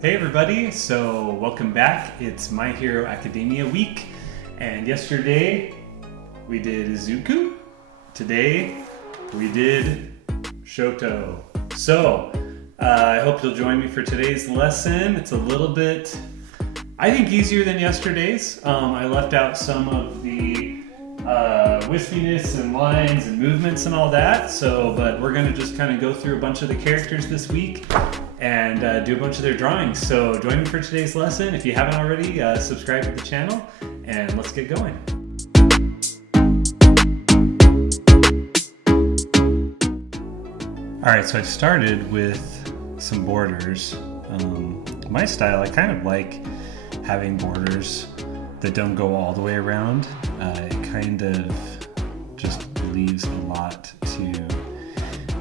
Hey everybody, so welcome back. It's My Hero Academia week, and yesterday we did Izuku. Today we did Shoto. So I hope you'll join me for today's lesson. It's a little bit, I think, easier than yesterday's. I left out some of the wispiness and lines and movements and all that. But we're gonna just kind of go through a bunch of the characters this week and do a bunch of their drawings. So join me for today's lesson. If you haven't already, subscribe to the channel, and let's get going. All right, so I started with some borders. My style, I kind of like having borders that don't go all the way around. It kind of just leaves a lot to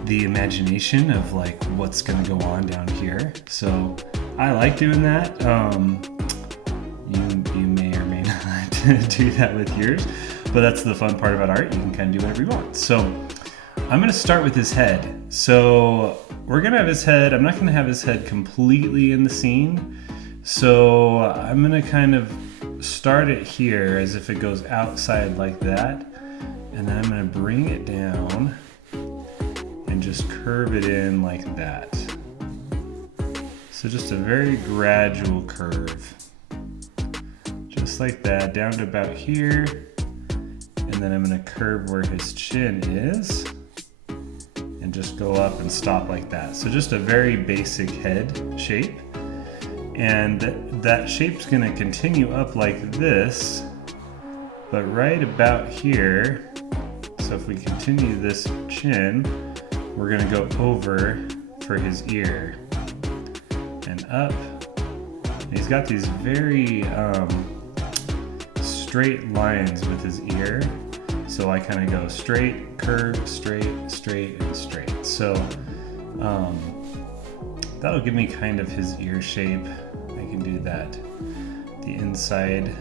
the imagination of like what's gonna go on down here. So I like doing that. You may or may not do that with yours, but that's the fun part about art. You can kind of do whatever you want. So I'm gonna start with his head. So we're gonna have his head. I'm not gonna have his head completely in the scene. So I'm gonna kind of start it here as if it goes outside like that. And then I'm gonna bring it down and just curve it in like that. So just a very gradual curve. Just like that, down to about here. And then I'm gonna curve where his chin is and just go up and stop like that. So just a very basic head shape. And that shape's gonna continue up like this, but right about here. So if we continue this chin, we're gonna go over for his ear and up. And he's got these very straight lines with his ear. So I kind of go straight, curve, straight, straight, and straight. So that'll give me kind of his ear shape. I can do that. The inside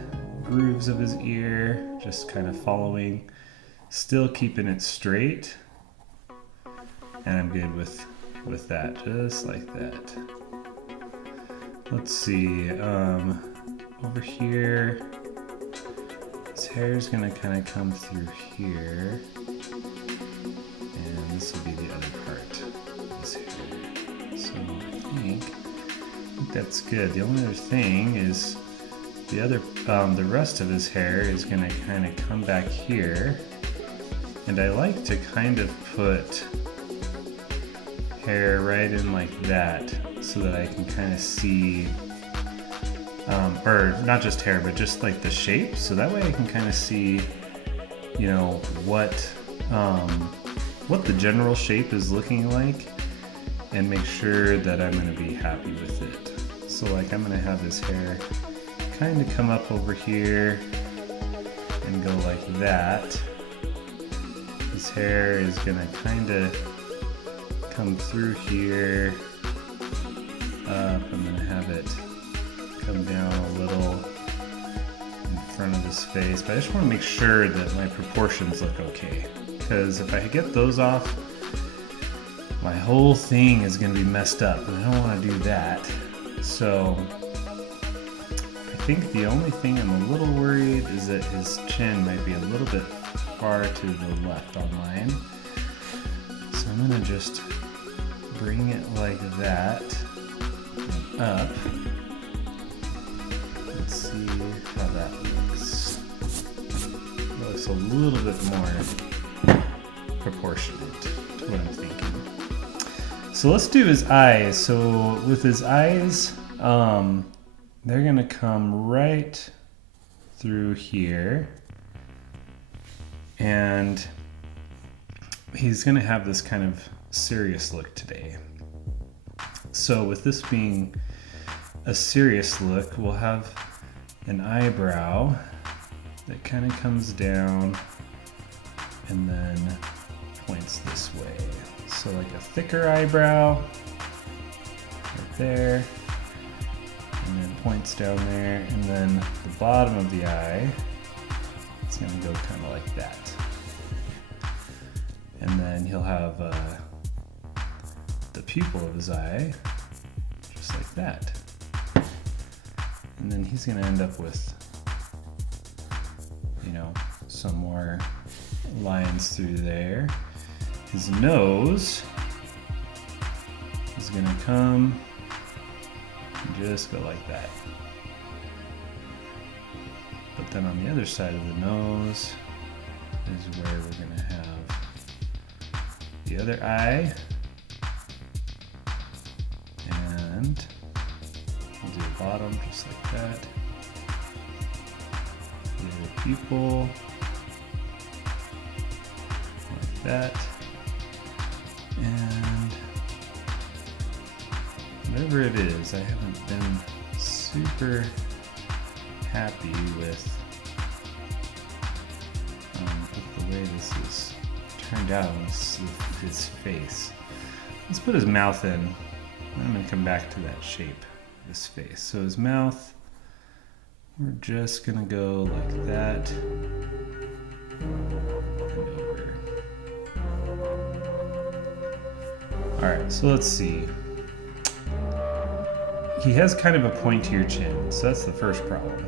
grooves of his ear, just kind of following, still keeping it straight. And I'm good with that, just like that. Let's see, over here, his hair is gonna kind of come through here. And this will be the other part of his hair. So I think that's good. The only other thing is the rest of his hair is gonna kind of come back here. And I like to kind of put hair right in like that so that I can kind of see, or not just hair, but just like the shape. So that way I can kind of see, you know, what the general shape is looking like and make sure that I'm going to be happy with it. So like I'm going to have his hair kind of come up over here and go like that. His hair is going to kind of come through here, up. I'm going to have it come down a little in front of his face, but I just want to make sure that my proportions look okay, because if I get those off, my whole thing is going to be messed up, and I don't want to do that. So I think the only thing I'm a little worried is that his chin might be a little bit far to the left on mine. So I'm going to just bring it like that and up. Let's see how that looks. It looks a little bit more proportionate to what I'm thinking. So let's do his eyes. So with his eyes, they're gonna come right through here, and he's gonna have this kind of serious look today. So with this being a serious look, we'll have an eyebrow that kind of comes down and then points this way. So like a thicker eyebrow right there, and then points down there, and then the bottom of the eye, it's gonna go kind of like that. And then he'll have the pupil of his eye, just like that. And then he's gonna end up with, you know, some more lines through there. His nose is gonna come and just go like that. But then on the other side of the nose is where we're gonna have the other eye. And we'll do the bottom just like that. The other pupil, like that. And whatever it is, I haven't been super happy with the way this is turned out with his face. Let's put his mouth in. I'm going to come back to that shape of his face. So his mouth, we're just going to go like that and over. Alright, so let's see. He has kind of a pointier chin, so that's the first problem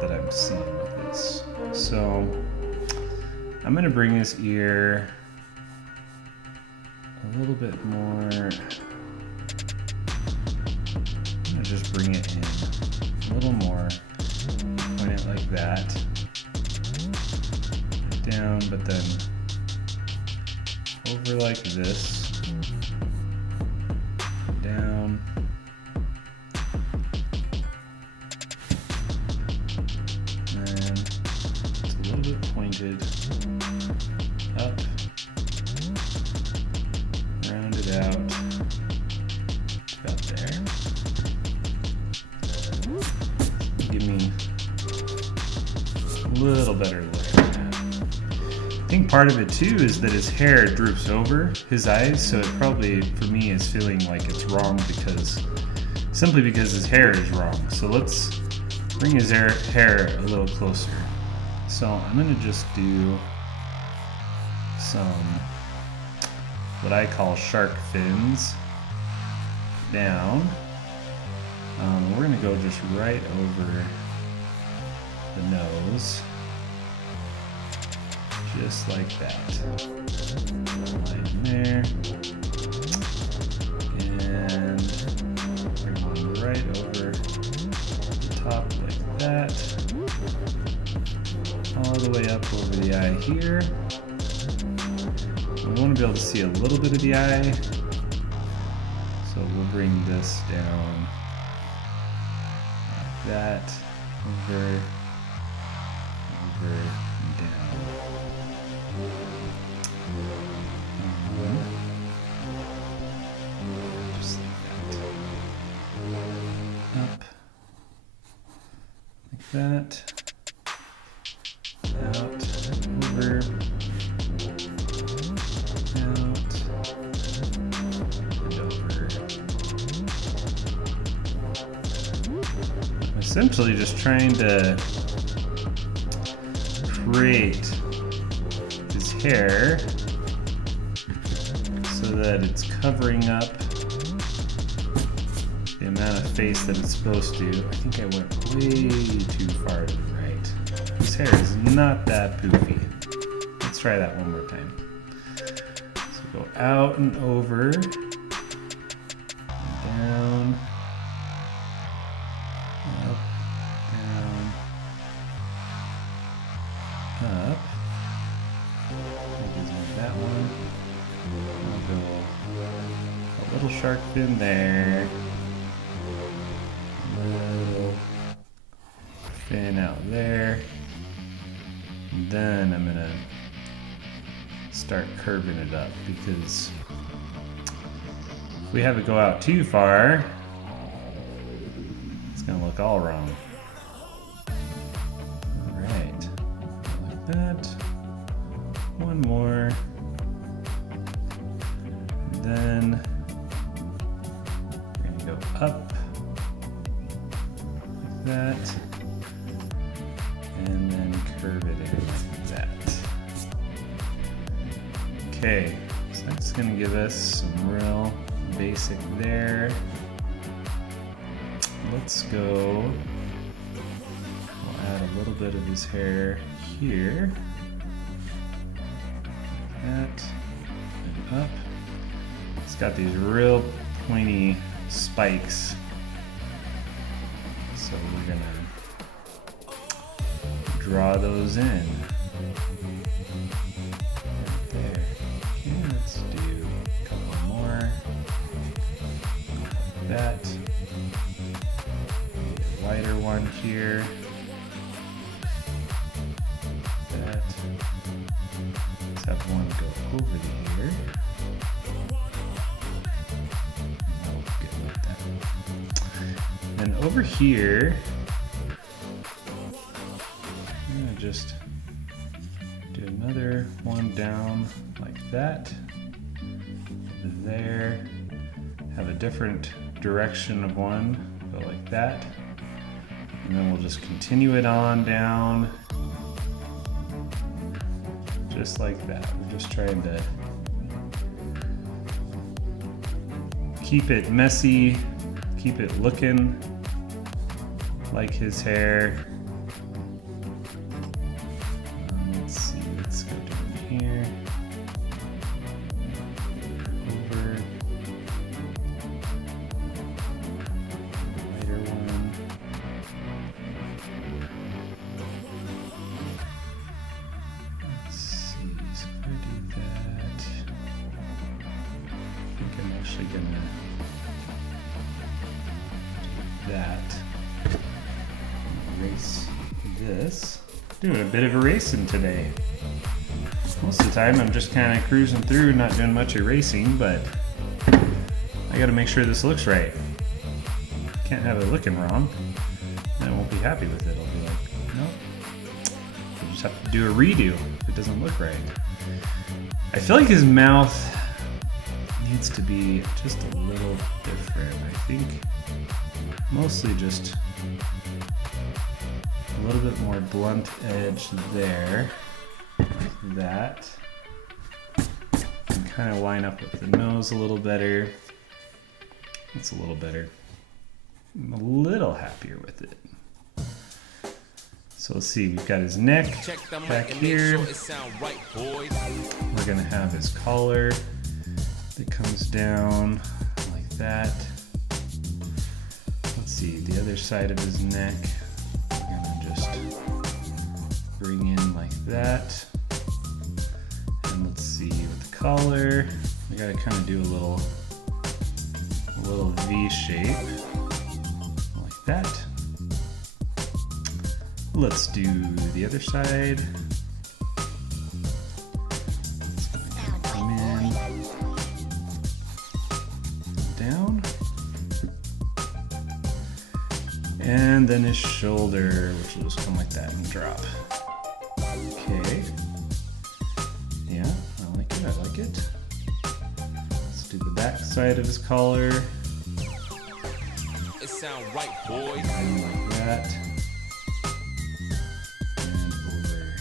that I'm seeing with this. So I'm going to bring his ear a little bit more. I'm going to just bring it in a little more. Point it like that. Down, but then over like this. Down. And it's a little bit pointed. Up. Round it out. About there. Give me a little better look at that. I think part of it too is that his hair droops over his eyes, so it probably, for me, is feeling like it's wrong simply because his hair is wrong. So let's bring his hair a little closer. So I'm gonna just do some, what I call shark fins down. We're gonna go just right over the nose. Just like that. Line in there. And bring one right over the top like that. All the way up over the eye here. We want to be able to see a little bit of the eye. So we'll bring this down like that. Over, and down. Just like that. Up. Like that. Out. Over. Out. And over. I'm essentially just trying to create his hair so that it's covering up the amount of face that it's supposed to. I think I went way too far to the right. His hair is not that poofy. Let's try that one more time. So go out and over, and down, up, down, up. That gives me that one. I'll go a little shark fin there. A little fin out there. And then I'm gonna start curving it up, because if we have it go out too far, it's gonna look all wrong. Alright, like that. One more. Then we're gonna go up like that, and then curve it in like that. Okay, so that's gonna give us some real basic there. Let's go add a little bit of his hair here. Like that. And up. It's got these real pointy spikes. So we're gonna draw those in. Right there. Okay, let's do a couple more. Like that. A lighter one here. That. Let's have one go over here. That'll look good like that. Then over here, I'm gonna just do another one down like that. Over there, have a different direction of one, go like that. And then we'll just continue it on down, just like that. We're just trying to keep it messy, keep it looking like his hair. Let's see, let's go down here. Over. Lighter one. Let's see, so if I do that, I think I'm actually gonna do that. Erase this. Doing a bit of erasing today. Most of the time I'm just kind of cruising through, not doing much erasing, but I gotta make sure this looks right. Can't have it looking wrong. And I won't be happy with it. I'll be like, nope. We'll just have to do a redo if it doesn't look right. I feel like his mouth needs to be just a little different. I think mostly just a little bit more blunt edge there, like that. And kind of line up with the nose a little better. That's a little better. I'm a little happier with it. So let's see, we've got his neck back here. We're gonna have his collar that comes down like that. Let's see, the other side of his neck. We're gonna just bring in like that. And let's see, with the collar, we gotta kind of do a little V shape, like that. Let's do the other side. It's gonna kind of come in, down. And then his shoulder, which will just come like that and drop. Okay. Yeah, I like it, I like it. Let's do the back side of his collar. It sound right, boys. And like that. And over.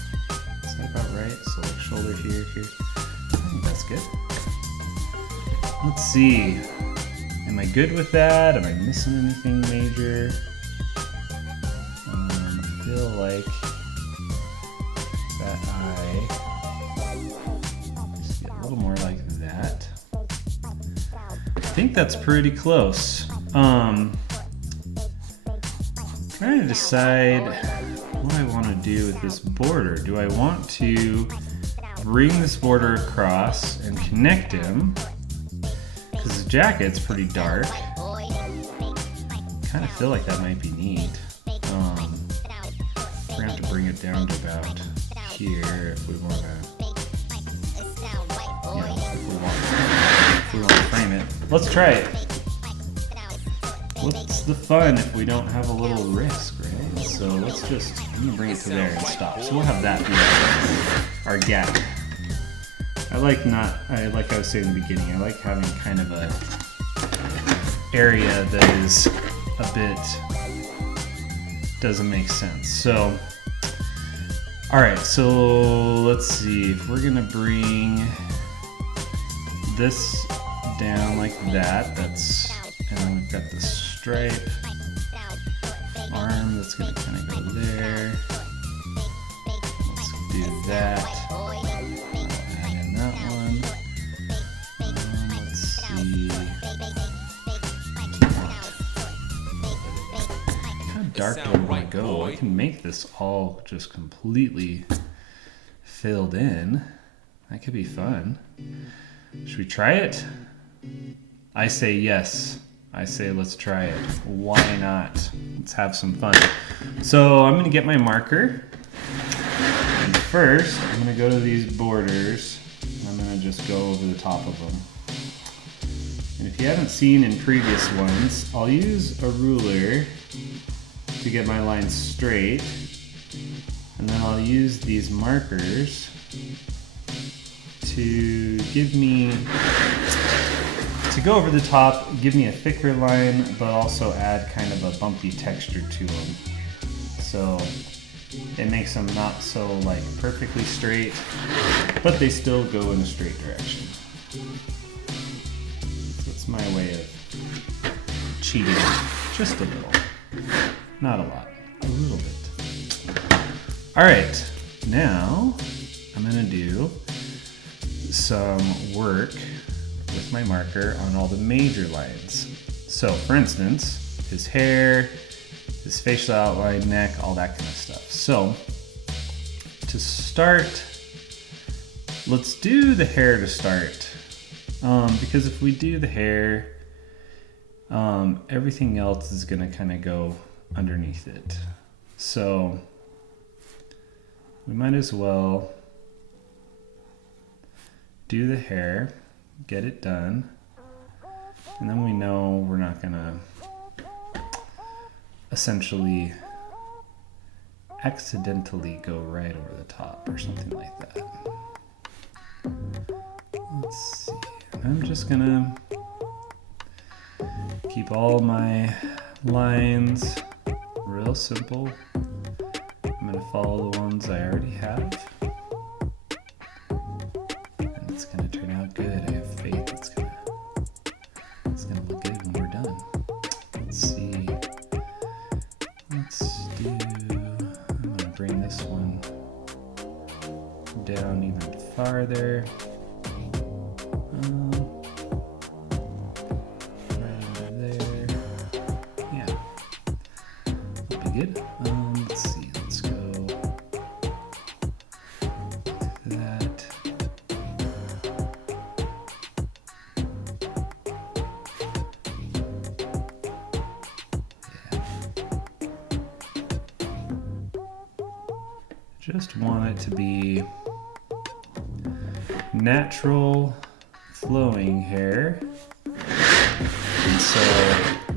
Is that about right? So like shoulder here, here. I think that's good. Let's see. Am I good with that? Am I missing anything major? I feel like that eye just get a little more like that. I think that's pretty close. Trying to decide what I want to do with this border. Do I want to bring this border across and connect him? Because his jacket's pretty dark. Kind of feel like that might be neat. We're gonna have to bring it down to about here if we want to, if we want to frame it. Let's try it. What's the fun if we don't have a little risk, right? So let's just, I'm gonna bring it to there and stop. So we'll have that be our gap. like I was saying in the beginning, I like having kind of a area that is a bit, doesn't make sense. So, all right, so let's see, if we're gonna bring this down like that, and then we've got the stripe arm that's gonna kind of go there. Let's do that. Add in that one. Let's see. How dark do I want to go? I can make this all just completely filled in. That could be fun. Should we try it? I say yes. I say let's try it. Why not? Let's have some fun. So I'm gonna get my marker. And first, I'm gonna go to these borders. And I'm gonna just go over the top of them. And if you haven't seen in previous ones, I'll use a ruler to get my lines straight. And then I'll use these markers to give me, to go over the top, give me a thicker line, but also add kind of a bumpy texture to them. So it makes them not so like perfectly straight, but they still go in a straight direction. So it's my way of cheating, just a little, not a lot, a little bit. All right, now I'm gonna do some work with my marker on all the major lines. So for instance, his hair, his facial outline, neck, all that kind of stuff. So to start, let's do the hair to start. Because if we do the hair, everything else is gonna kind of go underneath it. So we might as well do the hair, get it done, and then we know we're not gonna essentially accidentally go right over the top or something like that. Let's see, I'm just gonna keep all my lines real simple. I'm gonna follow the ones I already have. It's gonna turn out good. I have faith it's gonna look good when we're done. Let's see. Let's do, I'm gonna bring this one down even farther. Right under there. Yeah. That'll be good. Let's see. Let's go like that. Just want it to be natural flowing hair. And so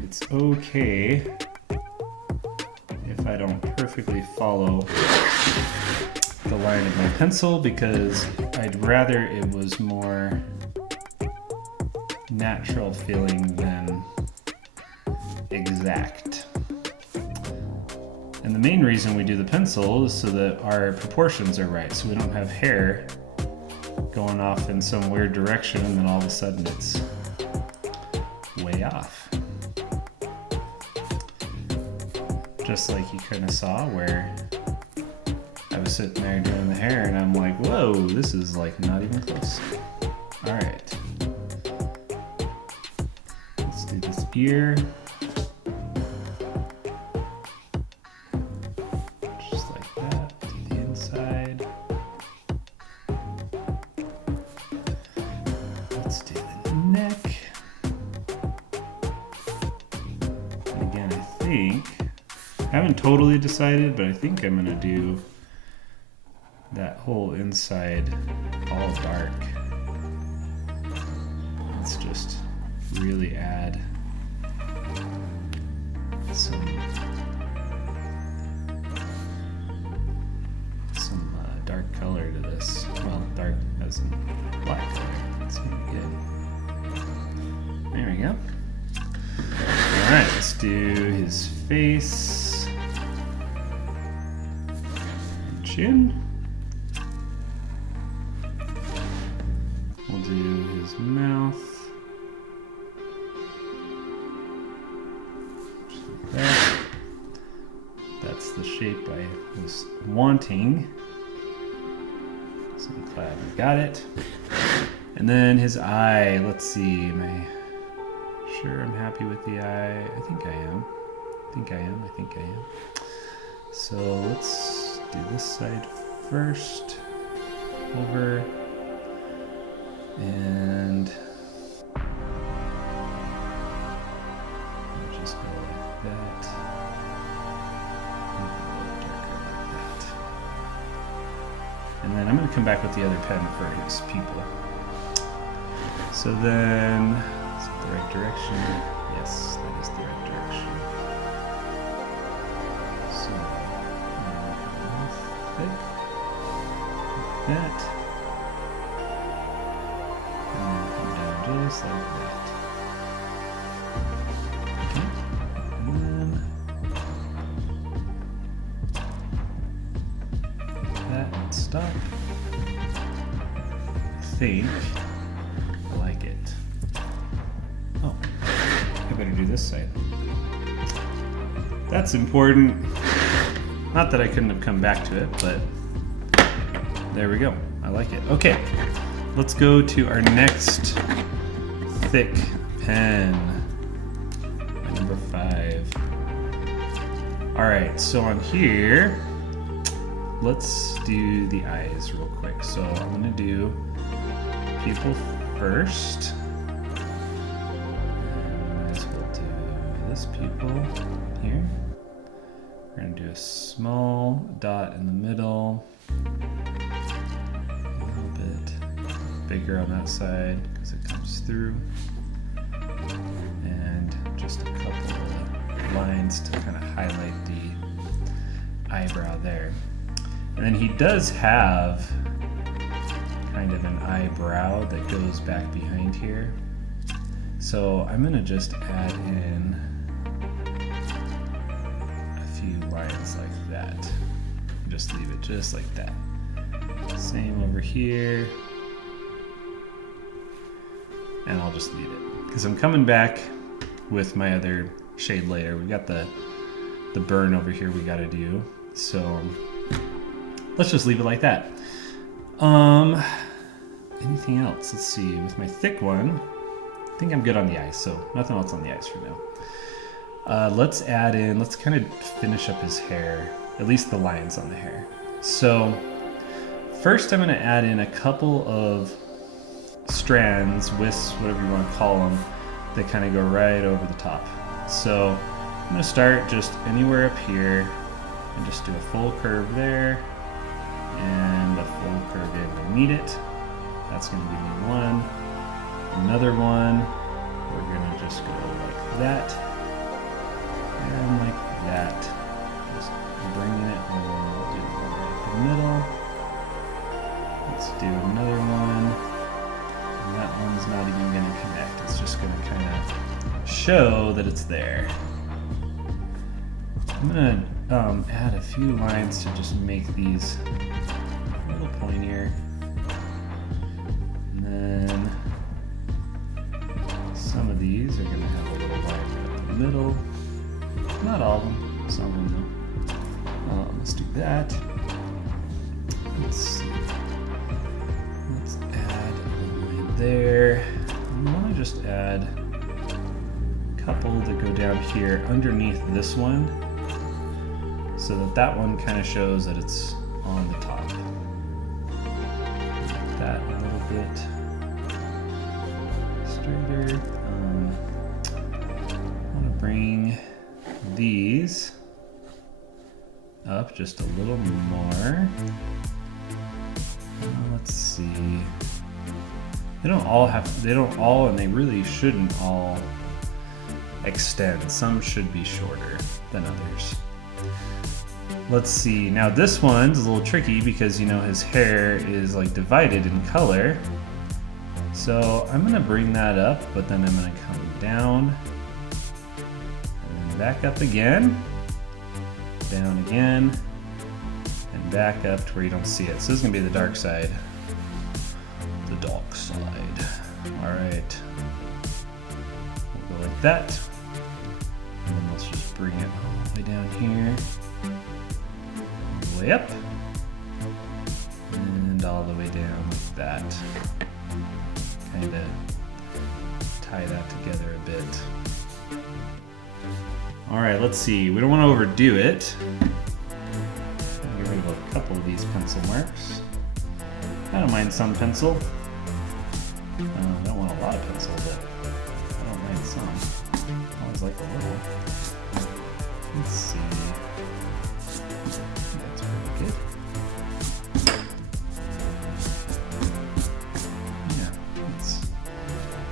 it's okay if I don't perfectly follow the line of my pencil, because I'd rather it was more natural feeling than exact. And the main reason we do the pencil is so that our proportions are right, so we don't have hair going off in some weird direction and then all of a sudden it's way off. Just like you kind of saw where I was sitting there doing the hair and I'm like, whoa, this is like not even close. All right, let's do this ear. Let's do the neck. And again, I think, I haven't totally decided, but I think I'm gonna do that whole inside all dark. Let's just really add some dark color to this. Well, dark as in black color. It's gonna be good. There we go. Alright, let's do his face. And chin. We'll do his mouth. Just like that. shape I was wanting. So I'm glad we got it. And then his eye, let's see, am I sure I'm happy with the eye? I think I am. I think I am. So let's do this side first. Over. And just go like that. Make it a little darker like that. And then I'm going to come back with the other pen for his pupil. So then, is it the right direction? Yes, that is the right direction. So, thick, like that. And then come down just like that. Okay. And then that and stop. I think I like it. Oh, I better do this side. That's important. Not that I couldn't have come back to it, but there we go. I like it. Okay, let's go to our next thick pen. My number 5. All right, so on here, let's do the eyes real quick. So I'm gonna do pupil first. And might as well do this pupil here. We're gonna do a small dot in the middle. A little bit bigger on that side because it comes through. And just a couple of lines to kind of highlight the eyebrow there. And then he does have kind of an eyebrow that goes back behind here. So I'm gonna just add in a few lines like that. Just leave it just like that. Same over here. And I'll just leave it. Because I'm coming back with my other shade layer. We've got the burn over here we gotta do. So let's just leave it like that. Anything else? Let's see. With my thick one, I think I'm good on the eyes, so nothing else on the eyes for now. Let's add in, let's kind of finish up his hair, at least the lines on the hair. So first I'm going to add in a couple of strands, wisps, whatever you want to call them, that kind of go right over the top. So I'm going to start just anywhere up here and just do a full curve there and a full curve in to meet it. That's going to give me one. Another one. We're going to just go like that and like that. Just bringing it home. We'll do one right in the middle. Let's do another one. And that one's not even going to connect. It's just going to kind of show that it's there. I'm going to add a few lines to just make these a little pointier. And then some of these are going to have a little line right in the middle. Not all of them, some of them though. Let's do that. Let's see. Let's add a line there. I want to just add a couple that go down here underneath this one, so that that one kind of shows that it's on the top. Like that a little bit straighter. I want to bring these up just a little more. Let's see. They don't all, and they really shouldn't all extend. Some should be shorter than others. Let's see. Now this one's a little tricky because, you know, his hair is like divided in color. So I'm gonna bring that up, but then I'm gonna come down and then back up again, down again, and back up to where you don't see it. So this is gonna be the dark side. The dark side. All right. We'll go like that. And then let's just bring it all the way down here. the way up and all the way down like that. Kind of tie that together a bit. All right, let's see. We don't want to overdo it. Get rid of a couple of these pencil marks. I don't mind some pencil. I don't want a lot of pencil, but I don't mind some. I always like a little. Let's see. That's pretty good. Yeah, let's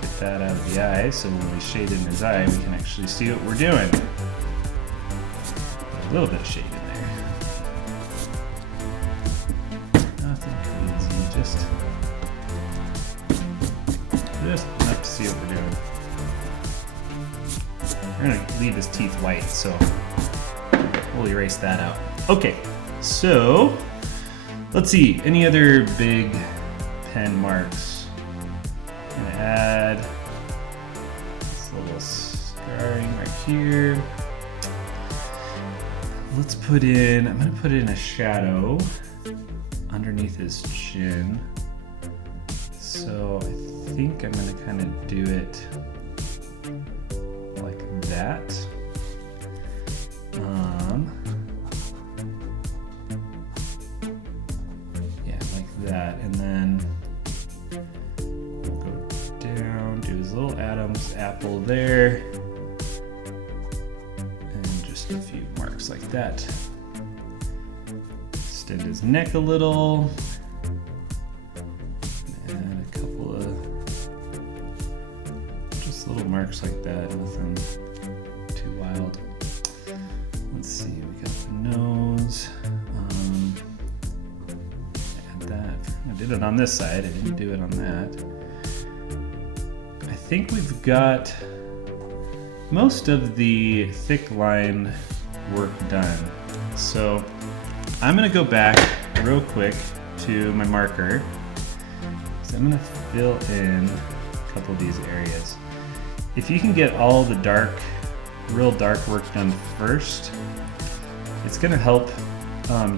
get that out of the eye so when we shade in his eye, we can actually see what we're doing. A little bit of shade in there. Nothing crazy, just enough to see what we're doing. We're gonna leave his teeth white, so we'll erase that out. Okay, so let's see, any other big pen marks? I'm gonna add this little scarring right here. Let's put in, I'm gonna put in a shadow underneath his chin. So I think I'm gonna kind of do it like that. Yeah, like that. And then we'll go down, do his little Adam's apple there. And just a few marks like that. Extend his neck a little. And a couple of just little marks like that, nothing too wild. Let's see, we got the nose. Add that. I did it on this side, I didn't do it on that. I think we've got most of the thick line work done. So I'm gonna go back real quick to my marker. So I'm gonna fill in a couple of these areas. If you can get all the dark, real dark work done first, it's gonna help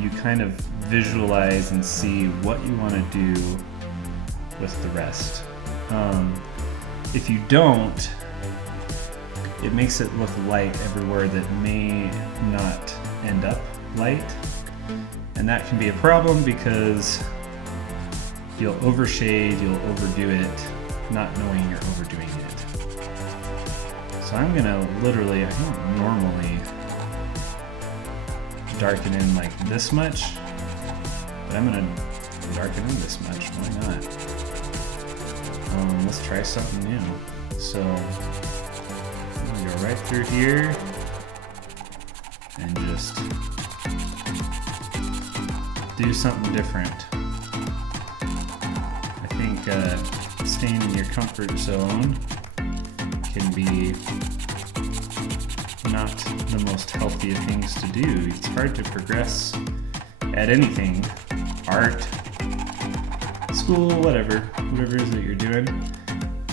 you kind of visualize and see what you wanna do with the rest. If you don't, it makes it look light everywhere that may not end up light. And that can be a problem because you'll overshade, you'll overdo it, not knowing you're overdoing it. So I'm gonna literally, I don't normally darken in like this much, but I'm gonna darken in this much, why not? Let's try something new. So I'm gonna go right through here and just do something different. I think staying in your comfort zone can be not the most healthy of things to do. It's hard to progress at anything, art, school, whatever it is that you're doing.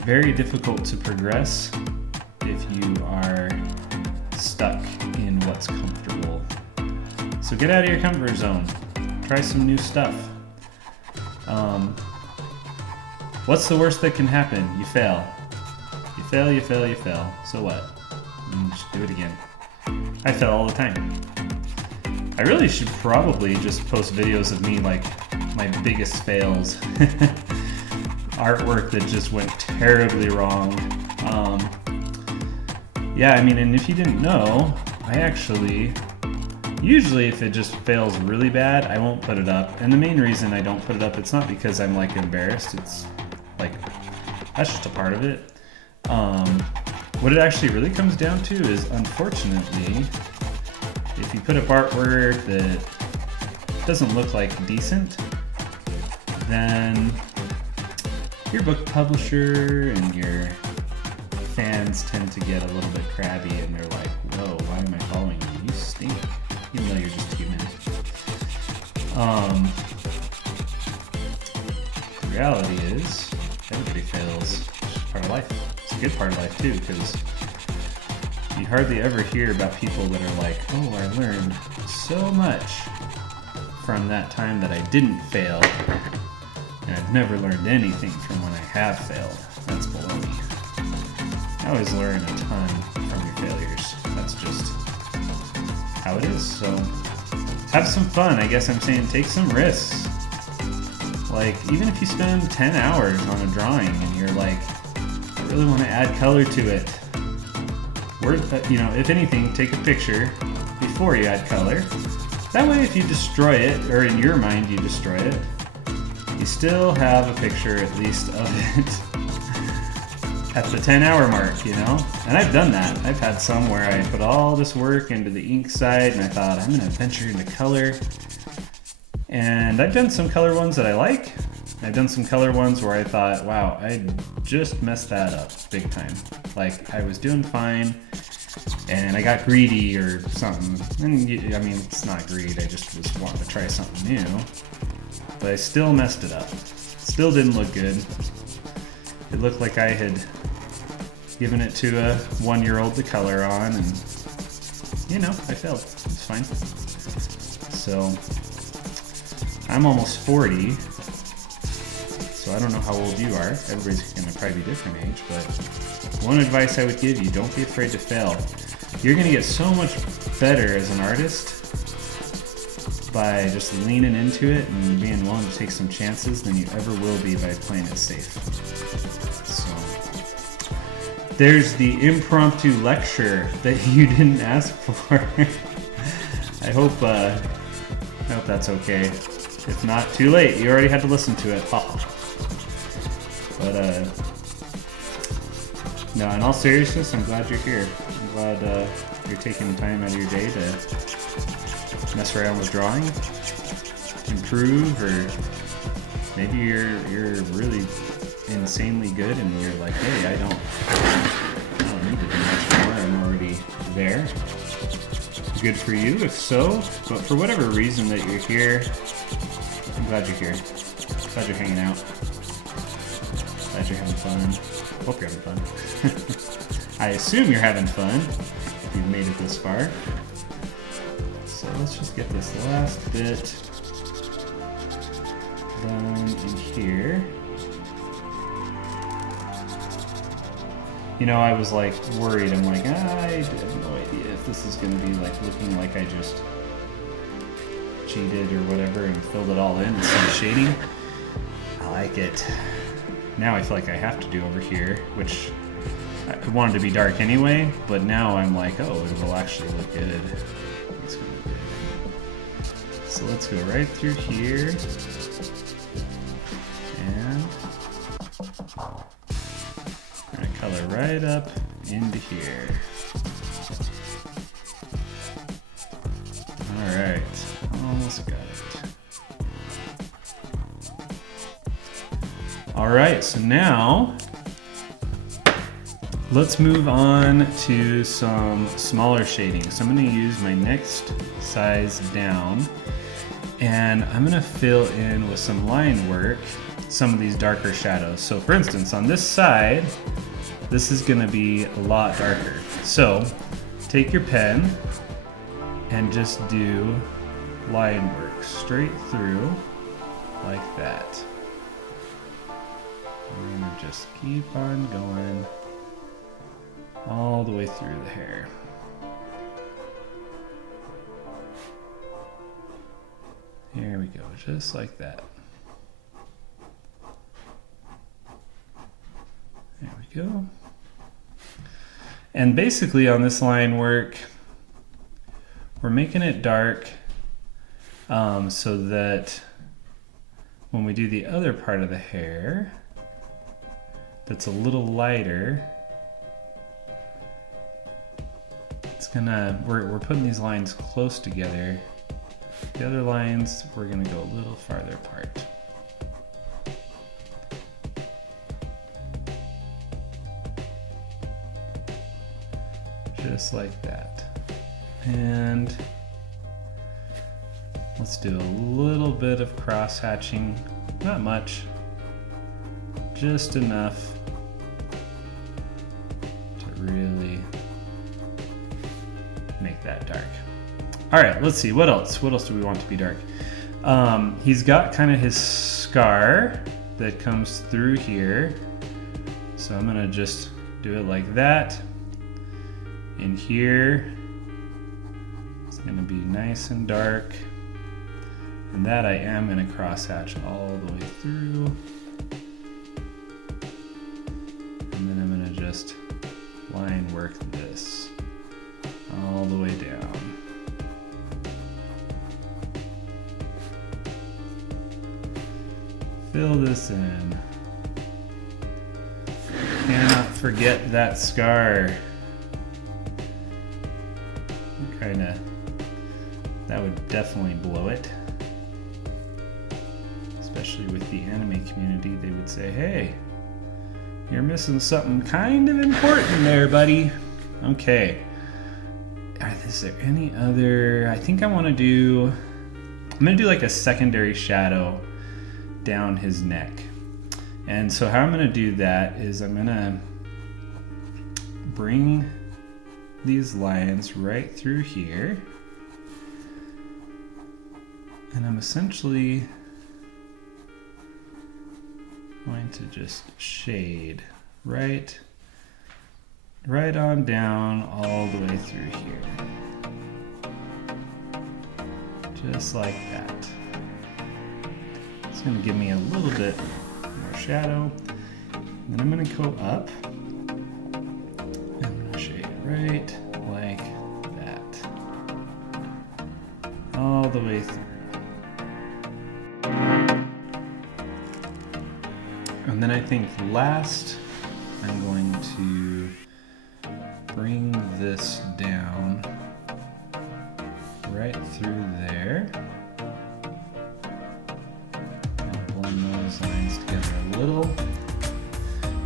Very difficult to progress if you are stuck in what's comfortable. So get out of your comfort zone. Try some new stuff. What's the worst that can happen? You fail. You fail, you fail, you fail. So what? Just do it again. I fail all the time. I really should probably just post videos of me, like my biggest fails. Artwork that just went terribly wrong. Yeah, I mean, and if you didn't know, I actually, usually if it just fails really bad, I won't put it up. And the main reason I don't put it up, it's not because I'm like embarrassed, it's like, that's just a part of it. What it actually really comes down to is, unfortunately, if you put up artwork that doesn't look like decent, then your book publisher and your fans tend to get a little bit crabby and they're like, whoa, why am I following you? You stink, even though you're just human. The reality is, everybody fails. It's just part of life. It's a good part of life too, because you hardly ever hear about people that are like, oh, I learned so much from that time that I didn't fail, and I've never learned anything from when I have failed. That's baloney. I always learn a ton from your failures. That's just how it is. So have some fun. I guess I'm saying take some risks. Like, even if you spend 10 hours on a drawing and you're like, I really want to add color to it. You know, if anything, take a picture before you add color. That way, if you destroy it, or in your mind you destroy it, you still have a picture at least of it at the 10-hour mark, you know? And I've done that. I've had some where I put all this work into the ink side and I thought, I'm gonna venture into color. And I've done some color ones that I like. I've done some color ones where I thought, wow, I just messed that up big time. Like, I was doing fine, and I got greedy or something. And I mean, it's not greed, I just was wanting to try something new. But I still messed it up. Still didn't look good. It looked like I had given it to a 1-year-old to color on, and, you know, I failed. It's fine. So, I'm almost 40. So I don't know how old you are. Everybody's gonna probably be different age, but one advice I would give you, don't be afraid to fail. You're gonna get so much better as an artist by just leaning into it and being willing to take some chances than you ever will be by playing it safe. So there's the impromptu lecture that you didn't ask for. I hope that's okay. If not, too late. You already had to listen to it. But, no, in all seriousness, I'm glad you're here. I'm glad you're taking the time out of your day to mess around with drawing, improve, or maybe you're really insanely good and you're like, hey, I don't need to do much more. I'm already there. Good for you, if so. But for whatever reason that you're here, I'm glad you're here. Glad you're hanging out. Glad you're having fun. Hope you're having fun. I assume you're having fun if you've made it this far. So let's just get this last bit done in here. You know, I was like worried. I'm like, I have no idea if this is going to be like looking like I just cheated or whatever and filled it all in instead of shading. I like it. Now I feel like I have to do over here, which I wanted to be dark anyway, but now I'm like, oh, it will actually look good. It's gonna look good. So let's go right through here. And I'm gonna color right up into here. Alright, almost got it. Alright, so now let's move on to some smaller shading. So I'm going to use my next size down and I'm going to fill in with some line work some of these darker shadows. So for instance, on this side, this is going to be a lot darker. So take your pen and just do line work straight through like that. And just keep on going all the way through the hair. Here we go, just like that. There we go. And basically on this line work, we're making it dark so that when we do the other part of the hair that's a little lighter, it's gonna, we're putting these lines close together. The other lines, we're gonna go a little farther apart. Just like that. And let's do a little bit of cross hatching, not much, just enough to really make that dark. All right, let's see, what else? What else do we want to be dark? He's got kind of his scar that comes through here. So I'm gonna just do it like that. In here, it's gonna be nice and dark. And that I am gonna crosshatch all the way through. And then I'm gonna just line work this all the way down. Fill this in. Cannot forget that scar. That would definitely blow it. Especially with the anime community, they would say, hey, you're missing something kind of important there, buddy. Okay. Is there any other, I think I'm gonna do like a secondary shadow down his neck. And so how I'm gonna do that is I'm gonna bring these lines right through here. And I'm essentially going to just shade right on down all the way through here. Just like that. It's gonna give me a little bit more shadow. Then I'm gonna go up. I'm gonna shade right like that. All the way through. And then I think last, I'm going to bring this down right through there. And blend those lines together a little.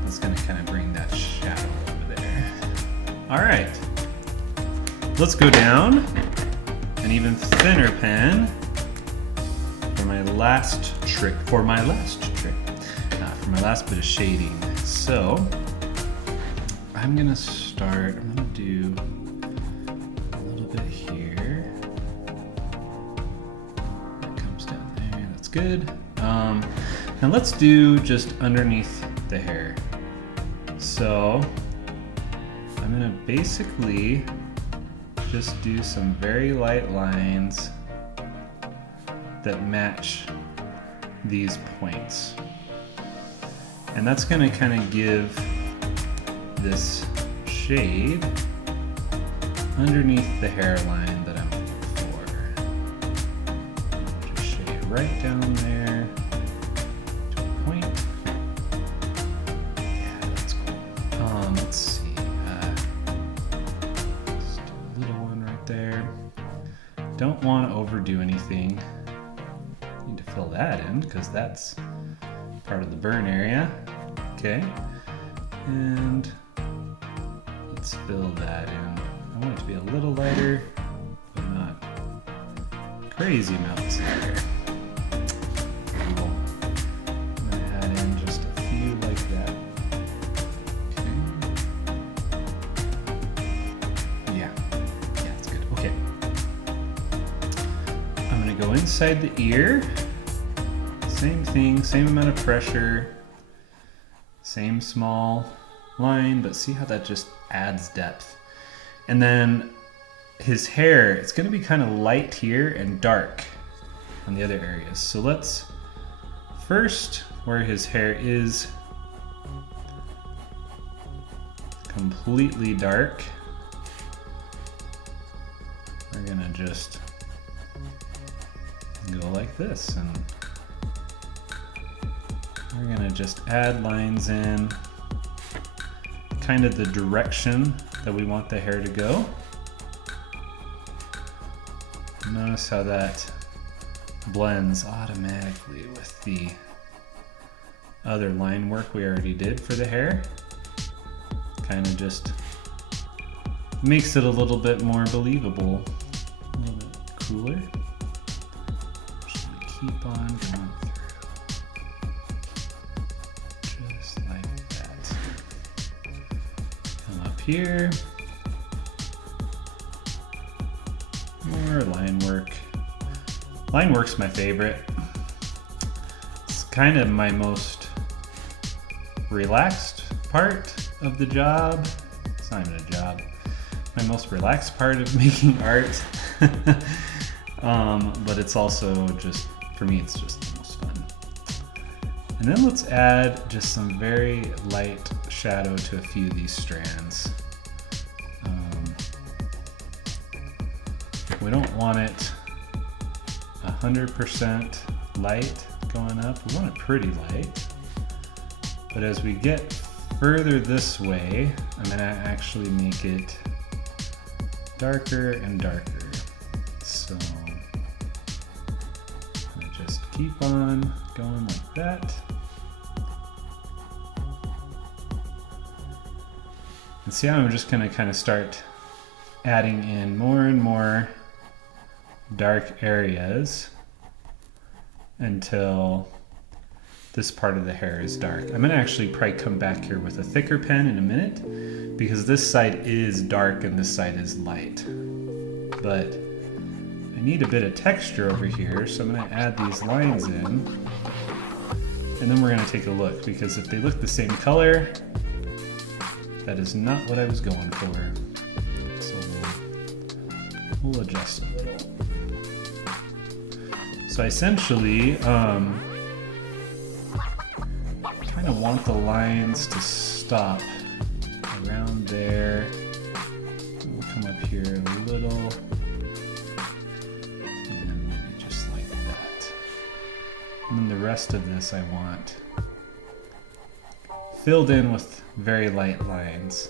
That's going to kind of bring that shadow over there. All right, let's go down an even thinner pen for my last trick. For my last bit of shading. So I'm gonna do a little bit here. That comes down there, that's good. Now let's do just underneath the hair. So I'm gonna basically just do some very light lines that match these points. And that's going to kind of give this shade underneath the hairline that I'm looking for. Just shade right down there to a point. Yeah, that's cool. Let's see. Just do a little one right there. Don't want to overdo anything. Need to fill that in because that's part of the burn area. Okay, and let's fill that in. I want it to be a little lighter, but not crazy amounts there. Cool. I'm gonna add in just a few like that. Okay. Yeah, it's good. Okay. I'm gonna go inside the ear. Same thing, same amount of pressure, same small line, but see how that just adds depth. And then his hair, it's gonna be kind of light here and dark on the other areas. So let's first, where his hair is completely dark, we're gonna just go like this, and we're gonna just add lines in kind of the direction that we want the hair to go. Notice how that blends automatically with the other line work we already did for the hair. Kind of just makes it a little bit more believable, a little bit cooler. Just gonna keep on going through. Just like that. Come up here. More line work. Line work's my favorite. It's kind of my most relaxed part of the job. It's not even a job. My most relaxed part of making art. But it's also just, for me, it's just the most fun. And then let's add just some very light shadow to a few of these strands. We don't want it 100% light going up. We want it pretty light. But as we get further this way, I'm gonna actually make it darker and darker. So I'm gonna just keep on going like that. And see how I'm just gonna kind of start adding in more and more dark areas until this part of the hair is dark. I'm gonna actually probably come back here with a thicker pen in a minute because this side is dark and this side is light. But I need a bit of texture over here, so I'm gonna add these lines in. And then we're gonna take a look, because if they look the same color, that is not what I was going for. So we'll adjust a little. So I essentially kind of want the lines to stop around there. We'll come up here a little, and maybe just like that. And then the rest of this I want filled in with very light lines.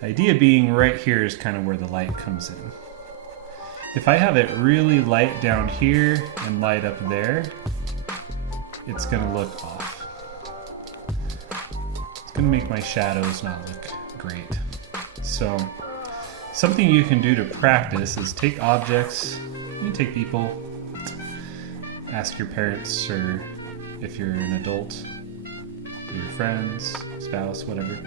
The idea being right here is kind of where the light comes in. If I have it really light down here and light up there, it's gonna look off. It's gonna make my shadows not look great. So something you can do to practice is take objects, you can take people, ask your parents, or if you're an adult, your friends, spouse, whatever,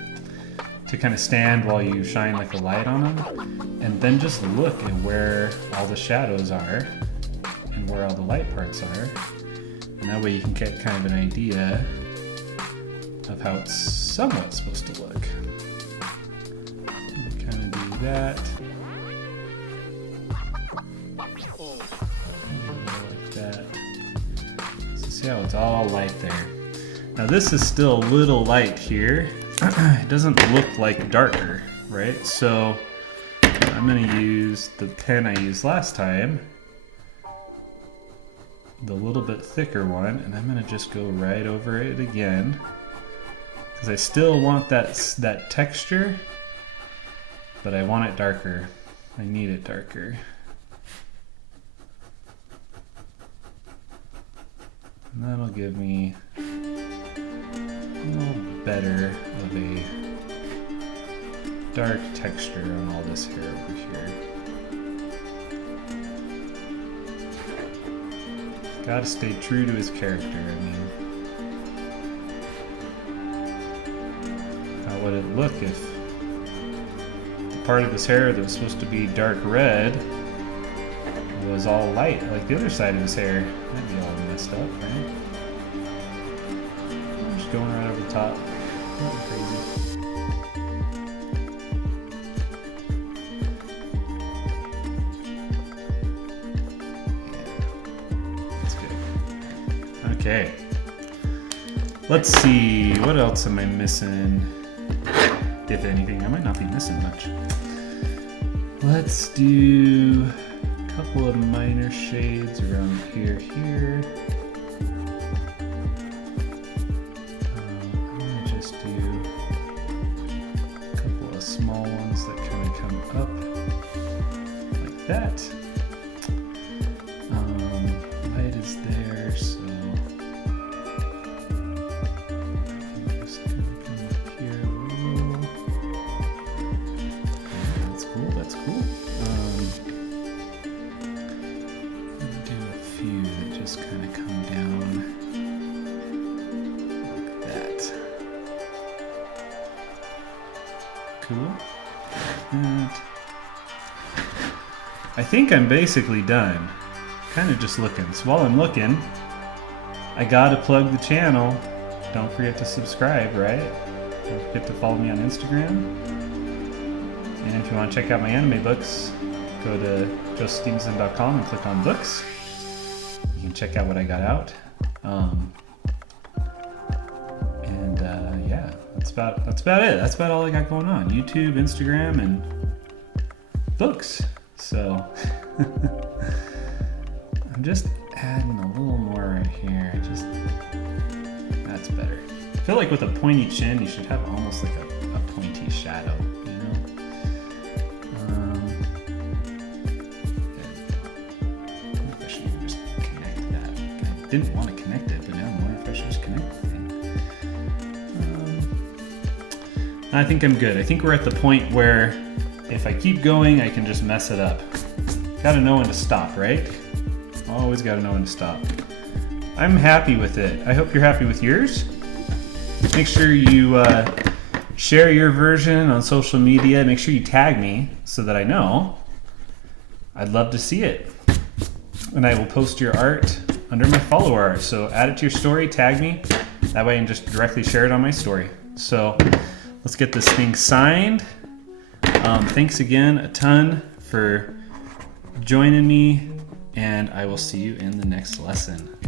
to kind of stand while you shine like a light on them, and then just look at where all the shadows are and where all the light parts are, and that way you can get kind of an idea of how it's somewhat supposed to look. Kind of do that. Like that. So see how it's all light there. Now this is still a little light here. It doesn't look like darker, right? So I'm gonna use the pen I used last time, the little bit thicker one, and I'm gonna just go right over it again, because I still want that texture, but I want it darker. I need it darker. And that'll give me a little better of a dark texture on all this hair over here. Gotta stay true to his character. I mean, how would it look if the part of his hair that was supposed to be dark red was all light, like the other side of his hair? That'd be all messed up, right? I'm just going right over the top. Nothing crazy. Okay, let's see, what else am I missing? If anything, I might not be missing much. Let's do a couple of minor shades around here. I'm gonna just do a couple of small ones that kind of come up like that. Light is there, so I think I'm basically done. kind of just looking. So while I'm looking, I gotta plug the channel. Don't forget to subscribe, right? Don't forget to follow me on Instagram. And if you want to check out my anime books, go to josephstevenson.com and click on books. You can check out what I got out. Yeah, that's about it. That's about all I got going on. YouTube, Instagram, and books. So I'm just adding a little more right here. That's better. I feel like with a pointy chin, you should have almost like a pointy shadow, you know? I wonder if I should even just connect that. I didn't want to connect it, but now I'm wondering if I should just connect the thing. I think I'm good. I think we're at the point where if I keep going, I can just mess it up. Gotta know when to stop, right? Always gotta know when to stop. I'm happy with it. I hope you're happy with yours. Make sure you share your version on social media. Make sure you tag me so that I know. I'd love to see it. And I will post your art under my follower art. So add it to your story, tag me. That way I can just directly share it on my story. So let's get this thing signed. Thanks again a ton for joining me, and I will see you in the next lesson.